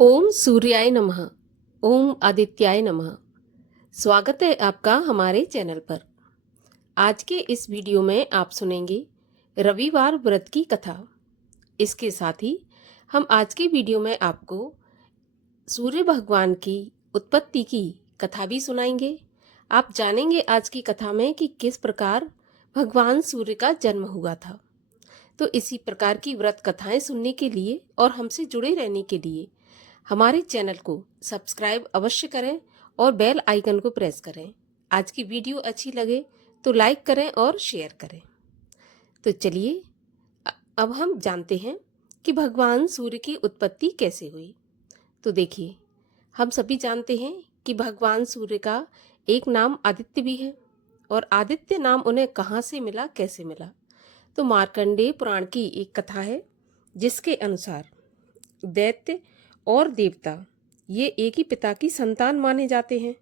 ओम सूर्याय नमः। ओम आदित्याय नमः। स्वागत है आपका हमारे चैनल पर। आज के इस वीडियो में आप सुनेंगे रविवार व्रत की कथा। इसके साथ ही हम आज के वीडियो में आपको सूर्य भगवान की उत्पत्ति की कथा भी सुनाएंगे। आप जानेंगे आज की कथा में कि किस प्रकार भगवान सूर्य का जन्म हुआ था। तो इसी प्रकार की व्रत कथाएं सुनने के लिए और हमसे जुड़े रहने के लिए हमारे चैनल को सब्सक्राइब अवश्य करें और बेल आइकन को प्रेस करें। आज की वीडियो अच्छी लगे तो लाइक करें और शेयर करें। तो चलिए अब हम जानते हैं कि भगवान सूर्य की उत्पत्ति कैसे हुई। तो देखिए, हम सभी जानते हैं कि भगवान सूर्य का एक नाम आदित्य भी है, और आदित्य नाम उन्हें कहाँ से मिला, कैसे मिला। तो मार्कंडेय पुराण की एक कथा है जिसके अनुसार दैत्य और देवता ये एक ही पिता की संतान माने जाते हैं,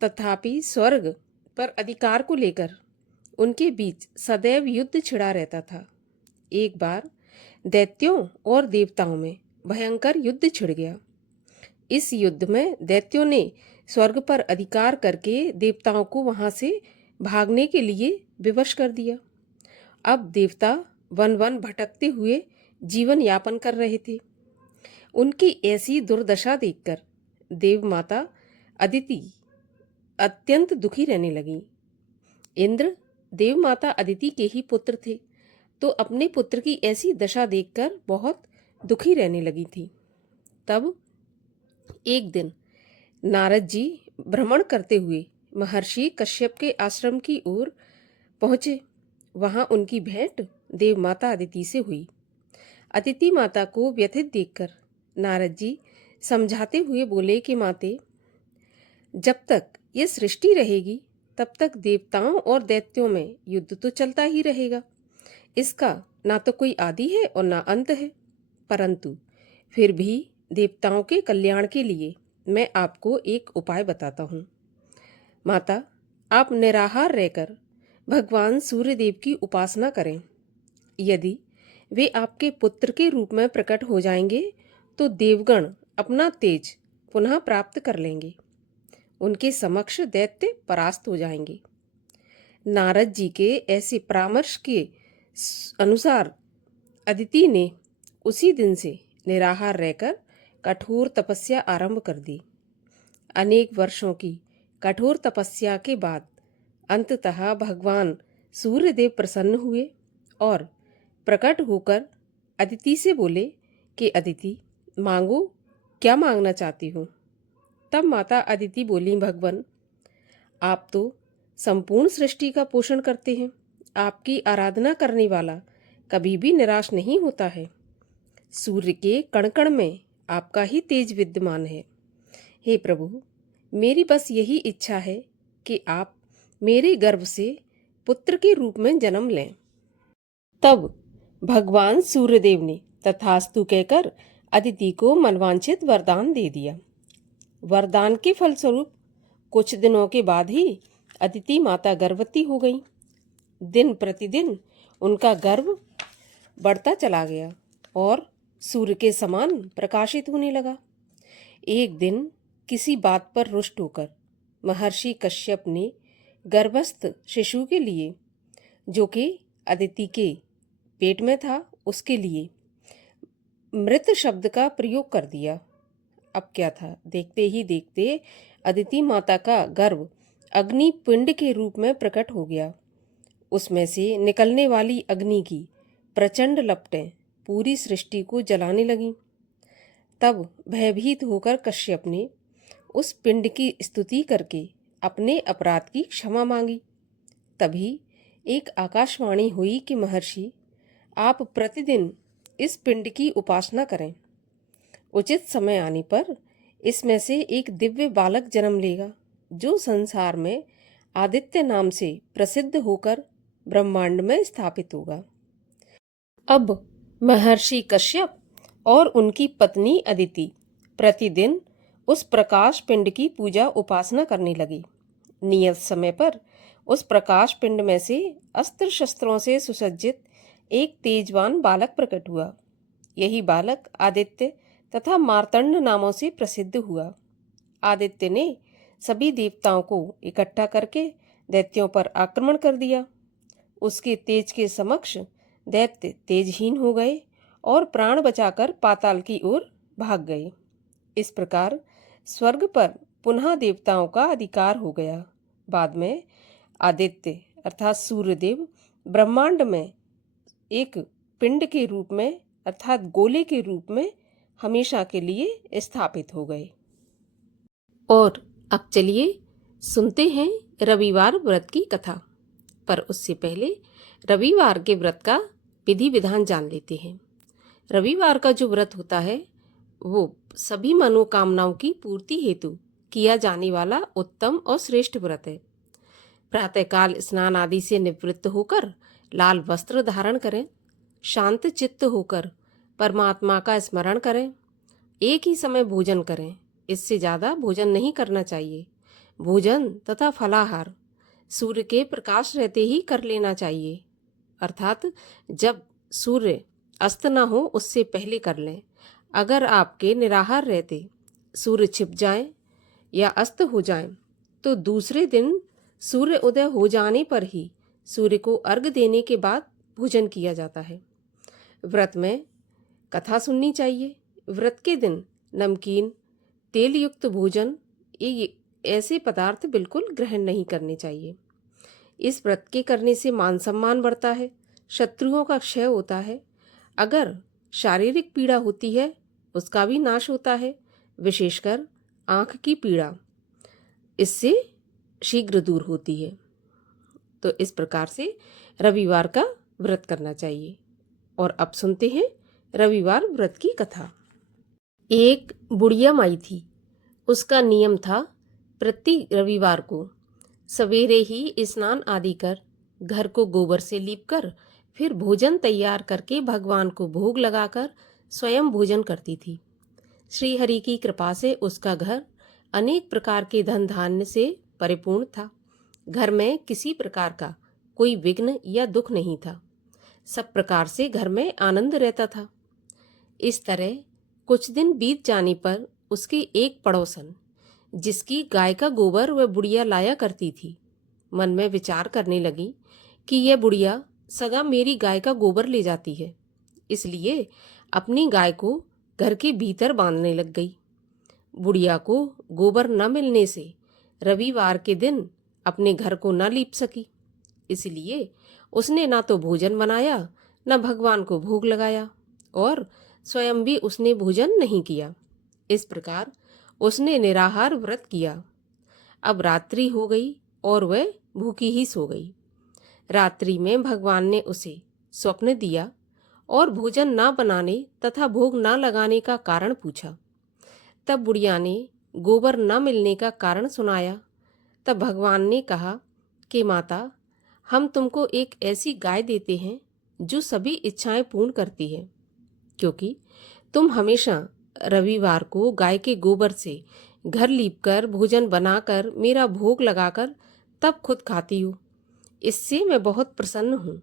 तथापि स्वर्ग पर अधिकार को लेकर उनके बीच सदैव युद्ध छिड़ा रहता था। एक बार दैत्यों और देवताओं में भयंकर युद्ध छिड़ गया। इस युद्ध में दैत्यों ने स्वर्ग पर अधिकार करके देवताओं को वहां से भागने के लिए विवश कर दिया। अब देवता वन वन भटकते हुए जीवन यापन कर रहे थे। उनकी ऐसी दुर्दशा देखकर देव माता अदिति अत्यंत दुखी रहने लगी। इंद्र देव माता अदिति के ही पुत्र थे, तो अपने पुत्र की ऐसी दशा देखकर बहुत दुखी रहने लगी थी। तब एक दिन नारद जी भ्रमण करते हुए महर्षि कश्यप के आश्रम की ओर पहुंचे। वहां उनकी भेंट देव माता अदिति से हुई। अदिति माता को व्यथित देखकर नारद जी समझाते हुए बोले कि माते, जब तक ये सृष्टि रहेगी तब तक देवताओं और दैत्यों में युद्ध तो चलता ही रहेगा। इसका ना तो कोई आदि है और ना अंत है, परंतु फिर भी देवताओं के कल्याण के लिए मैं आपको एक उपाय बताता हूँ। माता, आप निराहार रहकर भगवान सूर्यदेव की उपासना करें। यदि वे आपके पुत्र के रूप में प्रकट हो जाएंगे तो देवगण अपना तेज पुनः प्राप्त कर लेंगे। उनके समक्ष दैत्य परास्त हो जाएंगे। नारद जी के ऐसे परामर्श के अनुसार अदिति ने उसी दिन से निराहार रहकर कठोर तपस्या आरंभ कर दी। अनेक वर्षों की कठोर तपस्या के बाद अंततः भगवान सूर्यदेव प्रसन्न हुए और प्रकट होकर अदिति से बोले कि अदिति, मांगो, क्या मांगना चाहती हो। तब माता अदिति बोली, भगवान, आप तो संपूर्ण सृष्टि का पोषण करते हैं। आपकी आराधना करने वाला कभी भी निराश नहीं होता है। सूर्य के कण कण में आपका ही तेज विद्यमान है। हे प्रभु, मेरी बस यही इच्छा है कि आप मेरे गर्भ से पुत्र के रूप में जन्म लें। तब भगवान सूर्यदेव ने तथास्तु कहकर अदिति को मनवांछित वरदान दे दिया। वरदान के फलस्वरूप कुछ दिनों के बाद ही अदिति माता गर्भवती हो गई। दिन प्रतिदिन उनका गर्भ बढ़ता चला गया और सूर्य के समान प्रकाशित होने लगा। एक दिन किसी बात पर रुष्ट होकर महर्षि कश्यप ने गर्भस्थ शिशु के लिए, जो कि अदिति के पेट में था, उसके लिए मृत शब्द का प्रयोग कर दिया। अब क्या था, देखते ही देखते अदिति माता का गर्भ अग्नि पिंड के रूप में प्रकट हो गया। उसमें से निकलने वाली अग्नि की प्रचंड लपटें पूरी सृष्टि को जलाने लगीं। तब भयभीत होकर कश्यप ने उस पिंड की स्तुति करके अपने अपराध की क्षमा मांगी। तभी एक आकाशवाणी हुई कि महर्षि, आप प्रतिदिन इस पिंड की उपासना करें। उचित समय आने पर इसमें से एक दिव्य बालक जन्म लेगा, जो संसार में आदित्य नाम से प्रसिद्ध होकर ब्रह्मांड में स्थापित होगा। अब महर्षि कश्यप और उनकी पत्नी अदिति प्रतिदिन उस प्रकाश पिंड की पूजा उपासना करने लगी। नियत समय पर उस प्रकाश पिंड में से अस्त्र शस्त्रों से सुसज्जित एक तेजवान बालक प्रकट हुआ। यही बालक आदित्य तथा मार्तंड नामों से प्रसिद्ध हुआ। आदित्य ने सभी देवताओं को इकट्ठा करके दैत्यों पर आक्रमण कर दिया। उसके तेज के समक्ष दैत्य तेजहीन हो गए और प्राण बचाकर पाताल की ओर भाग गए। इस प्रकार स्वर्ग पर पुनः देवताओं का अधिकार हो गया। बाद में आदित्य अर्थात सूर्यदेव ब्रह्मांड में एक पिंड के रूप में अर्थात गोले के रूप में हमेशा के लिए स्थापित हो गए। और अब चलिए सुनते हैं रविवार व्रत की कथा। पर उससे पहले रविवार के व्रत का विधि विधान जान लेते हैं। रविवार का जो व्रत होता है वो सभी मनोकामनाओं की पूर्ति हेतु किया जाने वाला उत्तम और श्रेष्ठ व्रत है। प्रातःकाल स्नान आदि से निवृत्त होकर लाल वस्त्र धारण करें, शांत चित्त होकर परमात्मा का स्मरण करें, एक ही समय भोजन करें, इससे ज़्यादा भोजन नहीं करना चाहिए। भोजन तथा फलाहार सूर्य के प्रकाश रहते ही कर लेना चाहिए, अर्थात जब सूर्य अस्त न हो उससे पहले कर लें। अगर आपके निराहार रहते सूर्य छिप जाए या अस्त हो जाए तो दूसरे दिन सूर्य उदय हो जाने पर ही सूर्य को अर्घ्य देने के बाद भोजन किया जाता है। व्रत में कथा सुननी चाहिए। व्रत के दिन नमकीन, तेल युक्त भोजन ये ऐसे पदार्थ बिल्कुल ग्रहण नहीं करने चाहिए। इस व्रत के करने से मान सम्मान बढ़ता है, शत्रुओं का क्षय होता है। अगर शारीरिक पीड़ा होती है उसका भी नाश होता है, विशेषकर आँख की पीड़ा इससे शीघ्र दूर होती है। तो इस प्रकार से रविवार का व्रत करना चाहिए। और अब सुनते हैं रविवार व्रत की कथा। एक बुढ़िया माई थी। उसका नियम था प्रति रविवार को सवेरे ही स्नान आदि कर घर को गोबर से लीपकर फिर भोजन तैयार करके भगवान को भोग लगाकर स्वयं भोजन करती थी। श्री हरि की कृपा से उसका घर अनेक प्रकार के धन धान्य से परिपूर्ण था। घर में किसी प्रकार का कोई विघ्न या दुख नहीं था। सब प्रकार से घर में आनंद रहता था। इस तरह कुछ दिन बीत जाने पर उसकी एक पड़ोसन, जिसकी गाय का गोबर वह बुढ़िया लाया करती थी, मन में विचार करने लगी कि यह बुढ़िया सगा मेरी गाय का गोबर ले जाती है, इसलिए अपनी गाय को घर के भीतर बांधने लग गई। बुढ़िया को गोबर न मिलने से रविवार के दिन अपने घर को न लीप सकी, इसलिए उसने ना तो भोजन बनाया न भगवान को भोग लगाया और स्वयं भी उसने भोजन नहीं किया। इस प्रकार उसने निराहार व्रत किया। अब रात्रि हो गई और वह भूखी ही सो गई। रात्रि में भगवान ने उसे स्वप्न दिया और भोजन ना बनाने तथा भोग ना लगाने का कारण पूछा। तब बुढ़िया ने गोबर न मिलने का कारण सुनाया। तब भगवान ने कहा कि माता, हम तुमको एक ऐसी गाय देते हैं जो सभी इच्छाएं पूर्ण करती है, क्योंकि तुम हमेशा रविवार को गाय के गोबर से घर लीपकर भोजन बनाकर मेरा भोग लगाकर तब खुद खाती हो। इससे मैं बहुत प्रसन्न हूँ।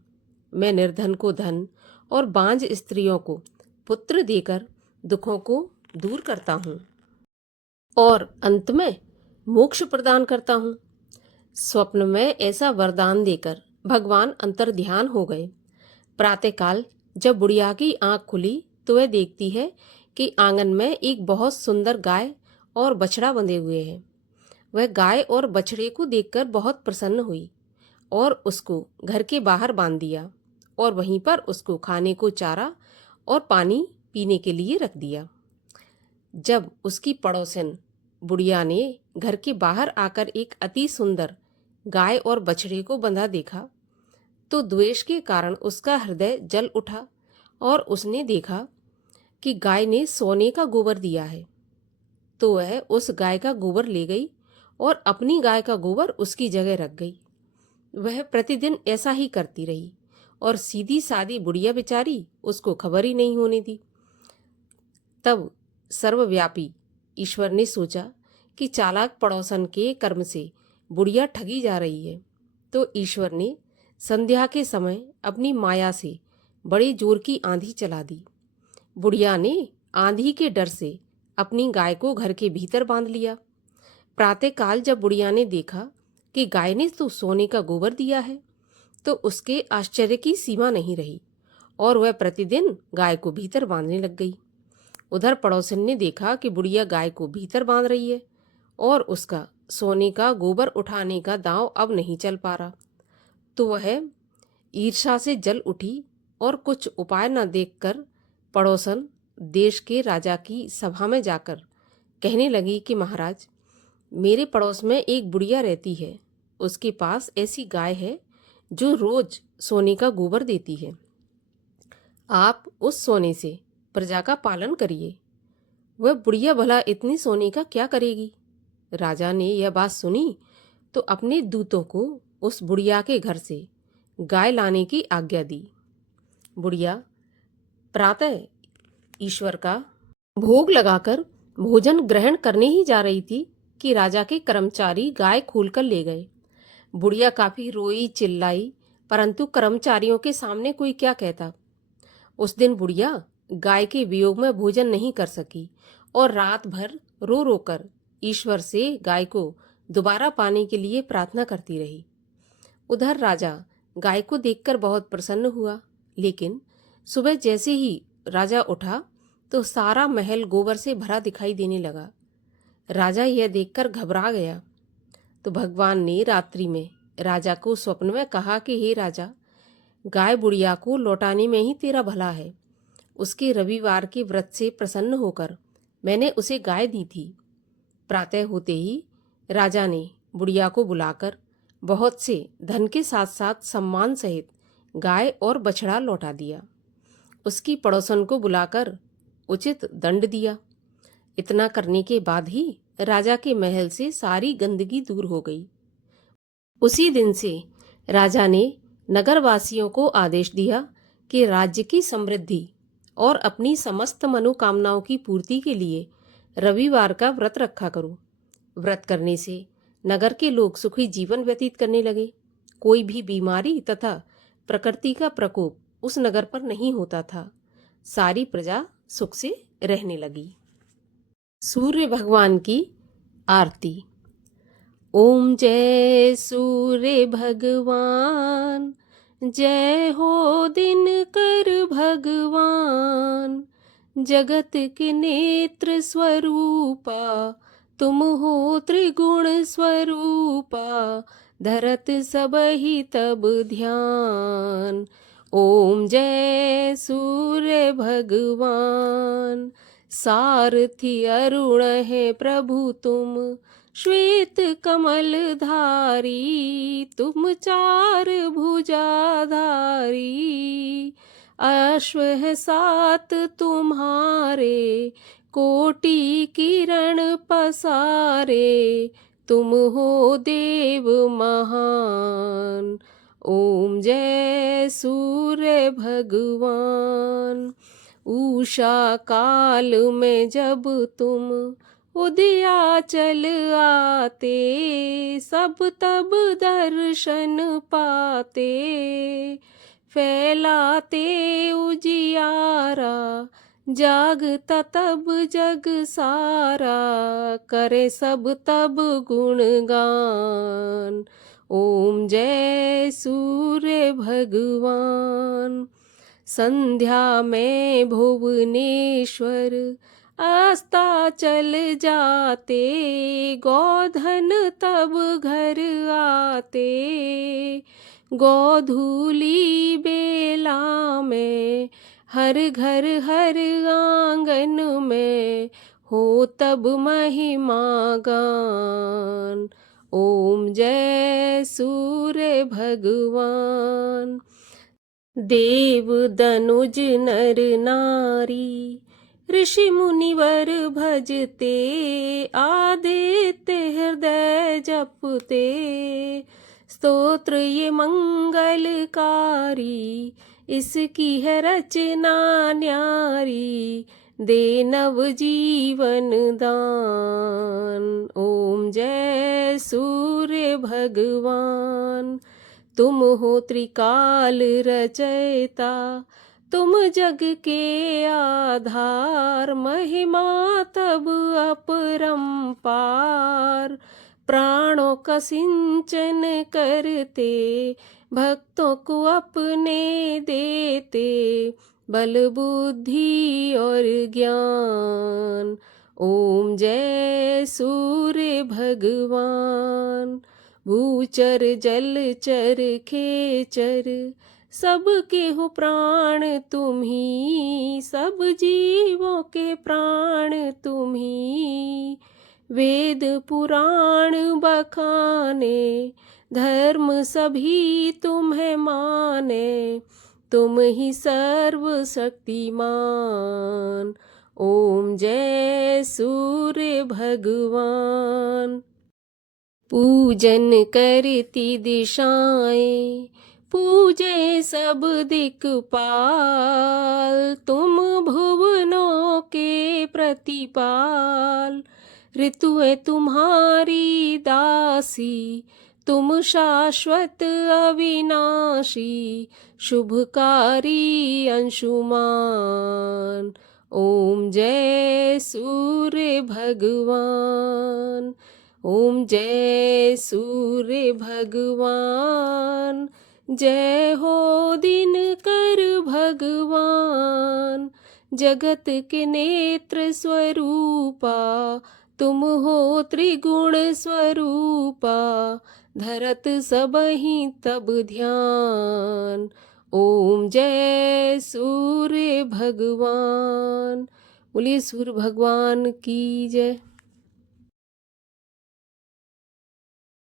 मैं निर्धन को धन और बांझ स्त्रियों को पुत्र देकर दुखों को दूर करता हूँ और अंत में मोक्ष प्रदान करता हूँ। स्वप्न में ऐसा वरदान देकर भगवान अंतर्ध्यान हो गए। प्रातःकाल जब बुढ़िया की आंख खुली तो वह देखती है कि आंगन में एक बहुत सुंदर गाय और बछड़ा बंधे हुए हैं। वह गाय और बछड़े को देखकर बहुत प्रसन्न हुई और उसको घर के बाहर बांध दिया और वहीं पर उसको खाने को चारा और पानी पीने के लिए रख दिया। जब उसकी पड़ोसन बुढ़िया ने घर के बाहर आकर एक अति सुंदर गाय और बछड़े को बंधा देखा तो द्वेष के कारण उसका हृदय जल उठा और उसने देखा कि गाय ने सोने का गोबर दिया है। तो वह उस गाय का गोबर ले गई और अपनी गाय का गोबर उसकी जगह रख गई। वह प्रतिदिन ऐसा ही करती रही और सीधी सादी बुढ़िया बेचारी उसको खबर ही नहीं होने दी। तब सर्वव्यापी ईश्वर ने सोचा कि चालाक पड़ोसन के कर्म से बुढ़िया ठगी जा रही है, तो ईश्वर ने संध्या के समय अपनी माया से बड़े जोर की आंधी चला दी। बुढ़िया ने आंधी के डर से अपनी गाय को घर के भीतर बांध लिया। प्रातःकाल जब बुढ़िया ने देखा कि गाय ने तो सोने का गोबर दिया है, तो उसके आश्चर्य की सीमा नहीं रही और वह प्रतिदिन गाय को भीतर बांधने लग गई। उधर पड़ोसन ने देखा कि बुढ़िया गाय को भीतर बांध रही है और उसका सोने का गोबर उठाने का दांव अब नहीं चल पा रहा, तो वह ईर्ष्या से जल उठी और कुछ उपाय न देखकर पड़ोसन देश के राजा की सभा में जाकर कहने लगी कि महाराज, मेरे पड़ोस में एक बुढ़िया रहती है। उसके पास ऐसी गाय है जो रोज सोने का गोबर देती है। आप उस सोने से प्रजा का पालन करिए। वह बुढ़िया भला इतनी सोने का क्या करेगी? राजा ने यह बात सुनी तो अपने दूतों को उस बुढ़िया के घर से गाय लाने की आज्ञा दी। बुढ़िया प्रातः ईश्वर का भोग लगाकर भोजन ग्रहण करने ही जा रही थी कि राजा के कर्मचारी गाय खोलकर ले गए। बुढ़िया काफी रोई चिल्लाई, परंतु कर्मचारियों के सामने कोई क्या कहता। उस दिन बुढ़िया गाय के वियोग में भोजन नहीं कर सकी और रात भर रो रो कर ईश्वर से गाय को दोबारा पाने के लिए प्रार्थना करती रही। उधर राजा गाय को देखकर बहुत प्रसन्न हुआ, लेकिन सुबह जैसे ही राजा उठा तो सारा महल गोबर से भरा दिखाई देने लगा। राजा यह देखकर घबरा गया। तो भगवान ने रात्रि में राजा को स्वप्न में कहा कि हे राजा, गाय बुढ़िया को लौटाने में ही तेरा भला है। उसके रविवार के व्रत से प्रसन्न होकर मैंने उसे गाय दी थी। प्रातः होते ही राजा ने बुढ़िया को बुलाकर बहुत से धन के साथ साथ सम्मान सहित गाय और बछड़ा लौटा दिया। उसकी पड़ोसन को बुलाकर उचित दंड दिया। इतना करने के बाद ही राजा के महल से सारी गंदगी दूर हो गई। उसी दिन से राजा ने नगरवासियों को आदेश दिया कि राज्य की समृद्धि और अपनी समस्त मनोकामनाओं की पूर्ति के लिए रविवार का व्रत रखा करो। व्रत करने से नगर के लोग सुखी जीवन व्यतीत करने लगे। कोई भी बीमारी तथा प्रकृति का प्रकोप उस नगर पर नहीं होता था। सारी प्रजा सुख से रहने लगी। सूर्य भगवान की आरती। ओम जय सूर्य भगवान, जय हो दिनकर भगवान। जगत के नेत्र स्वरूपा, तुम हो त्रिगुण स्वरूपा। धरत सब ही तब ध्यान। ओम जय सूर्य भगवान। सारथी अरुण है प्रभु तुम, श्वेत कमल धारी। तुम चार भुजाधारी, अश्व है सात तुम्हारे। कोटि किरण पसारे, तुम हो देव महान। ओम जय सूर्य भगवान। उषा काल में जब तुम उदयाचल आते, सब तब दर्शन पाते। फैलाते उजियारा, जागता तब जग सारा। करे सब तब गुणगान। ओम जय सूर्य भगवान। संध्या में भुवनेश्वर अस्ताचल जाते। गोधन तब घर आते। गोधूली बेला में हर घर हर आंगन में हो तब महिमा गान। ओम जय सूर्य भगवान। देव दनुज नर नारी, ऋषि मुनिवर भजते। आदित्य हृदय जपते, स्तोत्र ये मंगलकारी। इसकी है रचना न्यारी, दे नव जीवन दान। ओम जय सूर्य भगवान। तुम हो त्रिकाल रचयिता, तुम जग के आधार, महिमा तब अपरंपार। प्राणों का सिंचन करते, भक्तों को अपने देते, बल बुद्धि और ज्ञान। ओम जय सूर्य भगवान। भूचर जलचर खेचर, सबके हो प्राण तुम्ही, सब जीवों के प्राण तुम्ही। वेद पुराण बखाने, धर्म सभी तुम्हें माने, तुम ही सर्वशक्तिमान। ओम जय सूर्य भगवान। पूजन करती दिशाएं, पूजे सब दिक्पाल, तुम भुवनों के प्रतिपाल। ऋतुएं तुम्हारी दासी, तुम शाश्वत अविनाशी, शुभकारी अंशुमान। ओम जय सूर्य भगवान। ओम जय सूर्य भगवान। जय हो दिनकर भगवान। जगत के नेत्र स्वरूपा, तुम हो त्रिगुण स्वरूपा, धरत सबहि तब ध्यान। ओम जय सूर्य भगवान। बोलिए सूर्य भगवान की जय।